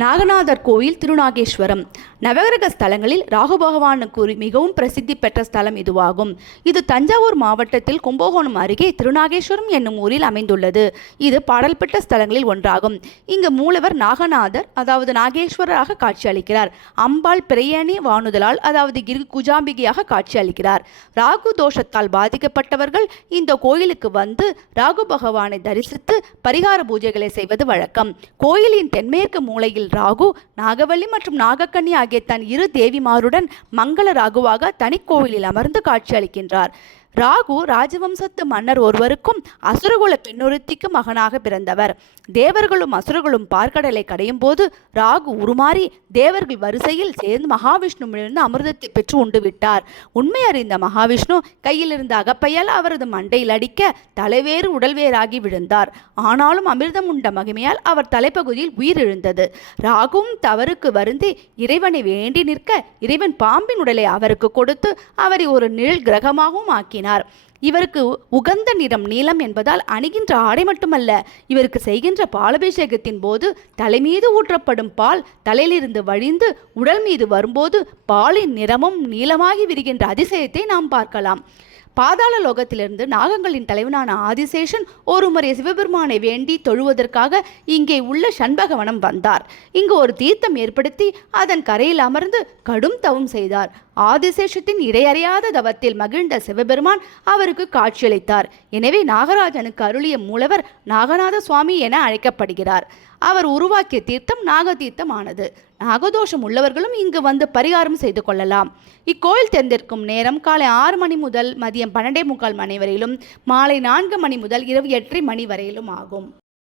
நாகநாதர் கோயில் திருநாகேஸ்வரம் நவகிரக ஸ்தலங்களில் ராகு பகவானுக்கு மிகவும் பிரசித்தி பெற்ற ஸ்தலம் இதுவாகும். இது தஞ்சாவூர் மாவட்டத்தில் கும்பகோணம் அருகே திருநாகேஸ்வரம் என்னும் ஊரில் அமைந்துள்ளது. இது பாடல்பெற்ற ஸ்தலங்களில் ஒன்றாகும். இங்கு மூலவர் நாகநாதர் அதாவது நாகேஸ்வரராக காட்சியளிக்கிறார். அம்பாள் பிரயாணி வானுதலால் அதாவது குஜாம்பிகையாக காட்சியளிக்கிறார். ராகு தோஷத்தால் பாதிக்கப்பட்டவர்கள் இந்த கோயிலுக்கு வந்து ராகு பகவானை தரிசித்து பரிகார பூஜைகளை செய்வது வழக்கம். கோயிலின் தென்மேற்கு மூலையில் ராகு, நாகவல்லி மற்றும் நாகக்கண்ணி ஆகிய தன் இரு தேவிமாருடன் மங்கள ராகுவாக தனிக்கோவிலில் அமர்ந்து காட்சியளிக்கின்றார். ராகு ராஜவம்சத்து மன்னர் ஒருவருக்கும் அசுரகுல பெண்ணொருத்திக்கு மகனாக பிறந்தவர். தேவர்களும் அசுரர்களும் பார்க்கடலை கடையும் போது ராகு உருமாறி தேவர்கள் வரிசையில் சேர்ந்து மகாவிஷ்ணுவிலிருந்து அமிர்தத்தை பெற்று உண்டு விட்டார். உண்மை அறிந்த மகாவிஷ்ணு கையில் இருந்த அகப்பையால் அவரது மண்டையில் அடிக்க தலைவேறு உடல்வேறாகி விழுந்தார். ஆனாலும் அமிர்தம் உண்ட மகிமையால் அவர் தலைப்பகுதியில் உயிரிழந்தது. ராகுவும் தவறுக்கு வருந்தி இறைவனை வேண்டி நிற்க இறைவன் பாம்பின் உடலை அவருக்கு கொடுத்து அவரை ஒரு நிழல் கிரகமாகவும் ஆக்கினார். இவருக்கு உகந்த நிறம் நீலம் என்பதால் அணிகின்ற ஆடை மட்டுமல்ல, இவருக்கு செய்கின்ற பாலபிஷேகத்தின் போது தலைமீது ஊற்றப்படும் பால் தலையிலிருந்து வழிந்து உடல் மீது வரும்போது பாலின் நிறமும் நீலமாகி விரிகின்ற அதிசயத்தை நாம் பார்க்கலாம். பாதாள லோகத்திலிருந்து நாகங்களின் தலைவனான ஆதிசேஷன் ஒருமுறை சிவபெருமானை வேண்டி தொழுவதற்காக இங்கே உள்ள சண்பகவனம் வந்தார். இங்கு ஒரு தீர்த்தம் ஏற்படுத்தி அதன் கரையில் அமர்ந்து கடும் தவம் செய்தார். ஆதிசேஷத்தின் இடையறியாத தவத்தில் மகிழ்ந்த சிவபெருமான் அவருக்கு காட்சியளித்தார். எனவே நாகராஜனுக்கு அருளிய மூலவர் நாகநாத சுவாமி என அழைக்கப்படுகிறார். அவர் உருவாக்கிய தீர்த்தம் நாக தீர்த்தம் ஆனது. நாகதோஷம் உள்ளவர்களும் இங்கு வந்து பரிகாரம் செய்து கொள்ளலாம். இக்கோயில் திறந்திருக்கும் நேரம் காலை 6 மணி முதல் மதியம் 12:45 மணி வரையிலும், மாலை 4 மணி முதல் இரவு 8:30 மணி வரையிலும் ஆகும்.